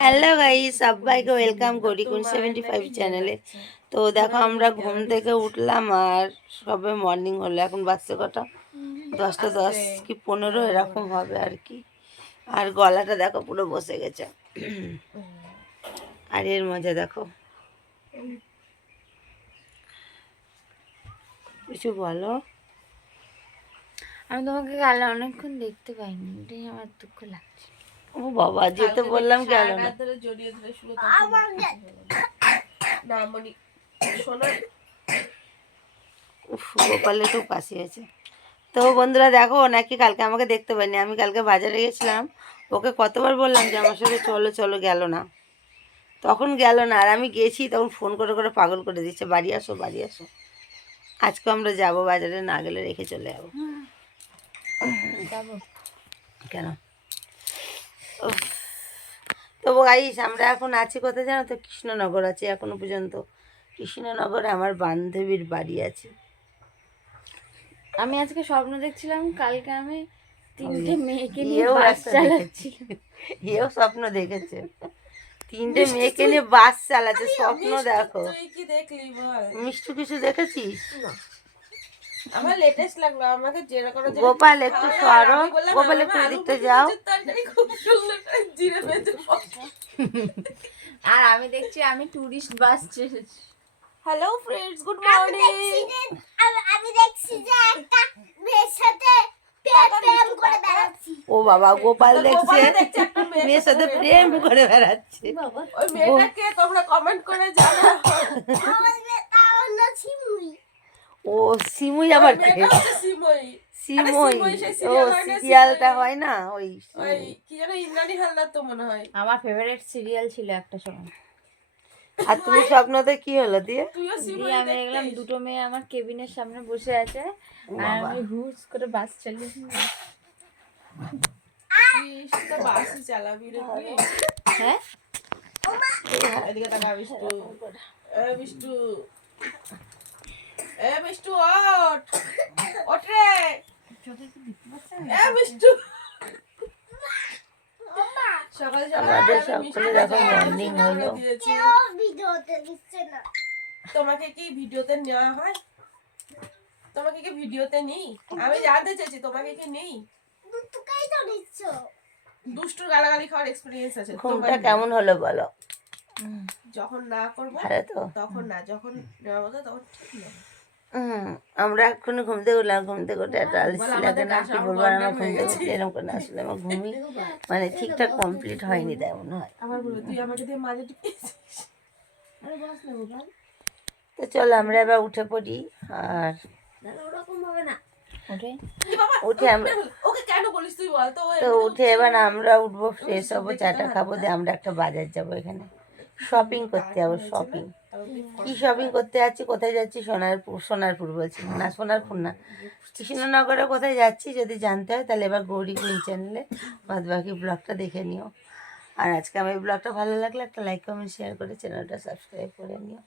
Hello guys, সবাইকে welcome করি কোন 75 চ্যানেলে। তো দেখো আমরা ঘুম থেকে উঠলাম আর সবে মর্নিং হলো। এখন বাজছে কটা, 10টা 10 কি 15 এরকম হবে আর কি। আর গলাটা দেখো পুরো বসে গেছে। আর এর মজা দেখো, কিছু বলো। আমি তোমাকে কাল অনেকক্ষণ দেখতে পাইনি, এটাই আমার দুঃখ লাগছে। ও বাবা, যেতে বললাম গেল না। উফ, গোপালে একটু কাশি হয়েছে। তো বন্ধুরা দেখো, নাকি কালকে আমাকে দেখতে পাইনি। আমি কালকে বাজারে গেছিলাম, ওকে কতবার বললাম যে আমার সাথে চলো চলো, গেল না। তখন গেল না, আর আমি গেছি তখন ফোন করে করে পাগল করে দিচ্ছে, বাড়ি আসো বাড়ি আসো। আজকে আমরা যাব বাজারে, না গেলে রেখে চলে যাবো। কেন? উফ। তো গাইস, আমরা এখন আছি কোথায় জানো তো? কৃষ্ণনগর আছি এখনো পর্যন্ত। কৃষ্ণনগরে আমার বান্ধবীর বাড়ি আছে। আমি আজকে স্বপ্ন দেখছিলাম, কালকে আমি 3টে মেয়েকে নিয়ে বাস চালাচ্ছি। এও স্বপ্ন দেখেছে, 3টে মেয়েকে নিয়ে বাস চালাচ্ছে। স্বপ্ন দেখো। মিষ্টি কিছু দেখেছিস? আমার লেটেস্ট লাগলো, আমাকে জেরা করে গোপাল একটু সরো, গোপাল একটু এদিকটা যাও। খুব সুন্দর জিরে মেজে। আর আমি দেখছি আমি টুরিস্ট বাস চেয়েছি। Hello friends, good morning. আমি দেখছি যে একটা মেয়ের সাথে প্রেম করে বেড়াচ্ছি। ও বাবা, গোপাল দেখছে মেয়ের সাথে প্রেম করে বেড়াচ্ছে। ওই মেয়েটাকে তোমরা কমেন্ট করে জানাও। আমার মেয়েটা অন্য ছিমুই। ও সিমুই আবার কে? সিমই। সিমুই, ও সিরিয়ালটা হয় না ওই। ওই কি যেন ইন্দ্রাণী হালদার তো মনে হয়। আমার ফেভারিট সিরিয়াল ছিল একটা সময়। আর তুমি স্বপ্নতে কি হলো দিয়ে? দিয়ে আমি দেখলাম 2টো মেয়ে আমার কেবিনের সামনে বসে আছে, আর আমি হুস করে বাস চালিয়েছি। বাসই চালাবি রে তুই? হ্যাঁ, এদিকে তাকা বিষ্টু। বিষ্টু, বিষ্টু ওঠ, ওঠ রে। বিষ্টু সকাল আমাদের সকলে দেখো মর্নিং হলো। ভিডিওতে দিচ্ছে না। তোমাকে কি ভিডিওতে নেওয়া হয়? তোমাকে কি ভিডিওতে নেই? আমি জানতে চাইছি তোমাকে কি নেই? দুটোকেই তো দিচ্ছ। দুষ্টুর গালাগালি খাওয়ার এক্সপেরিয়েন্স আছে। ঘুমটা কেমন হলো বলো? যখন না করবো ভালো তো? তখন না, যখন নেওয়ার মতো তখন ঠিক না। আমরা এক্ষুনি ঘুম থেকে উঠলাম, ঘুম থেকে উঠে একটা আলসি লাগে না, কি বলবো। আর আমার ঘুম থেকে উঠলে এরকম করে আসলে আমার ঘুমই মানে ঠিকঠাক কমপ্লিট হয়নি, তাই মনে হয়। আবার বলো, তুই আমাকে দিয়ে মাঝে টিকেছিস। আরে বস না বাবা। তো চলো আমরা এবার উঠে পড়ি। আর ওরকম হবে না। উঠে আমরা, ওকে কেন বলিস তুই বল তো? তো উঠে এবার আমরা উঠবো, ফ্রেশ হবো, চাটা খাবো, দিয়ে আমরা একটা বাজার যাবো, এখানে শপিং করতে যাবো। শপিং কি শপিং করতে যাচ্ছি, কোথায় যাচ্ছি? সোনারপুর বলছি না, সোনারপুর না, কৃষ্ণনগরে কোথায় যাচ্ছি যদি জানতে হয় তাহলে এবার গৌরী কুইন চ্যানেলে বাদ বাকি ব্লগটা দেখে নিও। আর আজকে আমার এই ব্লগটা ভালো লাগলে একটা লাইক কমেন্ট শেয়ার করে চ্যানেলটা সাবস্ক্রাইব করে নিও।